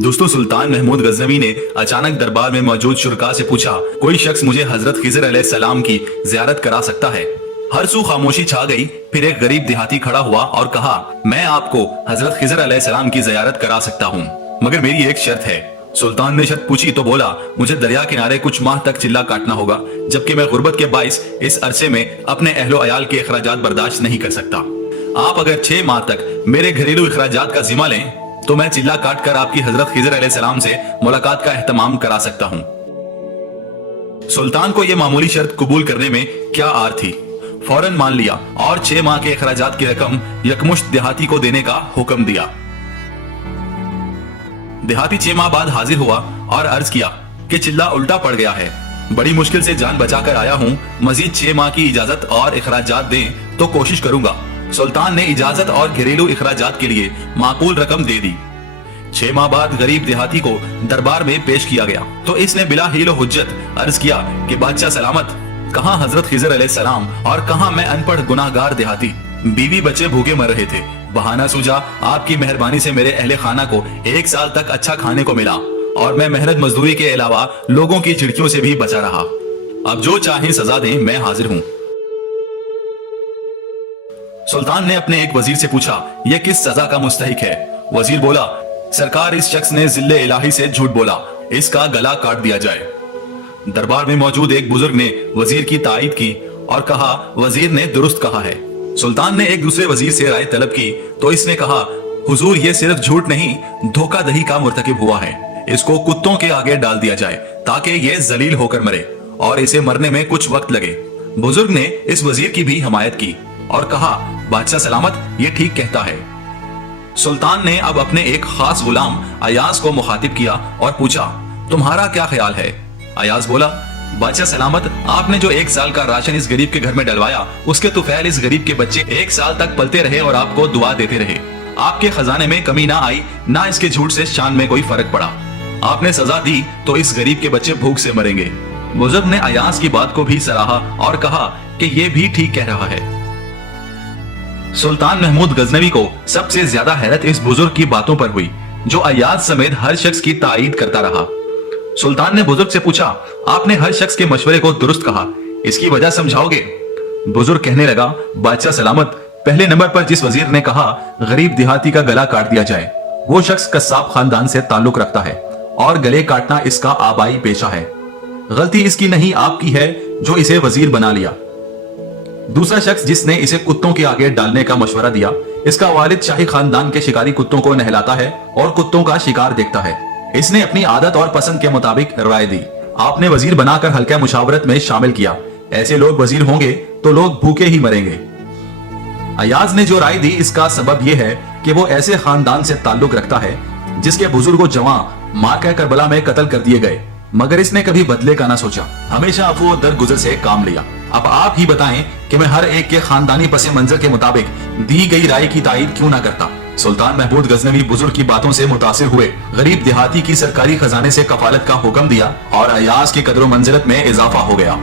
दोस्तों, सुल्तान महमूद गजनवी ने अचानक दरबार में मौजूद शुरका से पूछा, कोई शख्स मुझे हजरत खिजर अलैहिस्सलाम की ज़ियारत करा सकता है? हर सू खामोशी छा गई। फिर एक गरीब देहाती खड़ा हुआ और कहा, मैं आपको हजरत खिजर अलैहिस्सलाम की ज़ियारत करा सकता हूँ, मगर मेरी एक शर्त है। सुल्तान ने शर्त पूछी तो बोला, मुझे दरिया किनारे कुछ माह तक चिल्ला काटना होगा, जबकि मैं गुर्बत के बाइस इस अरसे में अपने अहलो अयाल के अखराजात बर्दाश्त नहीं कर सकता। आप अगर 6 माह तक मेरे घरेलू अखराजात का जिम्मा लें तो मैं चिल्ला काट कर आपकी हजरत खिजर अलैहिस्सलाम से मुलाकात का एहतमाम करा सकता हूँ। सुल्तान को यह मामूली शर्त कबूल करने में क्या आर थी। फौरन मान लिया और 6 माह के अखराजात की रकम यकमुश्त देहाती को देने का हुक्म दिया। देहाती 6 माह बाद हाजिर हुआ और अर्ज किया कि चिल्ला उल्टा पड़ गया है, बड़ी मुश्किल से जान बचाकर आया हूँ, मजीद 6 माह की इजाजत और अखराजात दें तो कोशिश करूंगा। सुल्तान ने इजाजत और घरेलू अखराजात के लिए माकूल रकम दे दी। 6 माह बाद गरीब देहाती को दरबार में पेश किया गया तो इसने बिला हीलो हुज्जत अर्ज किया कि बादशाह सलामत, कहाँ हजरत खिजर अलैहिस्सलाम और कहाँ मैं अनपढ़ गुनाहगार देहाती। बीवी बच्चे भूखे मर रहे थे। बहाना सूझा, आपकी मेहरबानी से मेरे अहले खाना को 1 साल तक अच्छा खाने को मिला और मैं मेहनत मजदूरी के अलावा लोगों की चिड़कियों से भी बचा रहा। अब जो चाहे सजा दें, मैं हाजिर हूँ। सुल्तान ने अपने एक वजीर से पूछा, यह किस सजा का मुस्तहिक है? वजीर बोला, सरकार, इस शख्स ने जिल्ले इलाही से झूठ बोला, इसका गला काट दिया जाए। दरबार में मौजूद एक बुजुर्ग ने वजीर की तायीद की और कहा, वजीर ने दुरुस्त कहा है। सुल्तान ने एक दूसरे वजीर से राय तलब की तो इसने कहा, हुजूर, ये सिर्फ झूठ नहीं, धोखाधड़ी का मुर्तकिब हुआ है। इसको कुत्तों के आगे डाल दिया जाए ताकि ये जलील होकर मरे और इसे मरने में कुछ वक्त लगे। बुजुर्ग ने इस वजीर की भी हमायत की और कहा, बादशाह सलामत, ये ठीक कहता है। सुल्तान ने अब अपने एक खास गुलाम अयाज को मुखातिब किया और पूछा, तुम्हारा क्या ख्याल है? अयाज बोला, बादशाह सलामत, आपने जो 1 साल का राशन इस गरीब के घर में डलवाया, उसके तुफैल इस गरीब के बच्चे 1 साल तक पलते रहे और आपको दुआ देते रहे। आपके खजाने में कमी ना आई, ना इसके झूठ से शान में कोई फर्क पड़ा। आपने सजा दी तो इस गरीब के बच्चे भूख से मरेंगे। बुजुर्ग ने अयाज की बात को भी सराहा और कहा कि ये भी ठीक कह रहा है। सुल्तान महमूद गजनवी को सबसे ज्यादा हैरत इस बुजुर्ग की बातों पर हुई, जो अयाज समेत हर शख्स की तायीद करता रहा। सुल्तान ने बुजुर्ग से पूछा, आपने हर शख्स के मशवरे को दुरुस्त कहा, इसकी वजह समझाओगे? बुजुर्ग कहने लगा, बादशाह सलामत, पहले नंबर पर जिस वजीर ने कहा गरीब देहाती का गला काट दिया जाए, वो शख्स कस्साब खानदान से ताल्लुक रखता है और गले काटना इसका आबाई पेशा है। गलती इसकी नहीं, आपकी है जो इसे वजीर बना लिया। दूसरा शख्स जिसने इसे कुत्तों के आगे डालने का मशवरा दिया, इसका वालिद शाही खानदान के शिकारी कुत्तों को नहलाता है और कुत्तों का शिकार देखता है। इसने अपनी आदत और पसंद के मुताबिक राय दी। आपने वजीर बनाकर हल्का मुशावरत में शामिल किया। ऐसे लोग वजीर होंगे तो लोग भूखे ही मरेंगे। अयाज ने जो राय दी, इसका सबब यह है कि वो ऐसे खानदान से ताल्लुक रखता है जिसके बुजुर्गों जवां मार्का करबला में कत्ल कर दिए गए, मगर इसने कभी बदले का ना सोचा, हमेशा अफू दरगुजर से काम लिया। अब आप ही बताएं कि मैं हर एक के खानदानी पसे मंजर के मुताबिक दी गई राय की तायीद क्यों ना करता। सुल्तान महमूद गजनवी बुजुर्ग की बातों से मुतासिर हुए, गरीब देहाती की सरकारी खजाने से कफालत का हुक्म दिया और अयाज की कदर मंजिलत में इजाफा हो गया।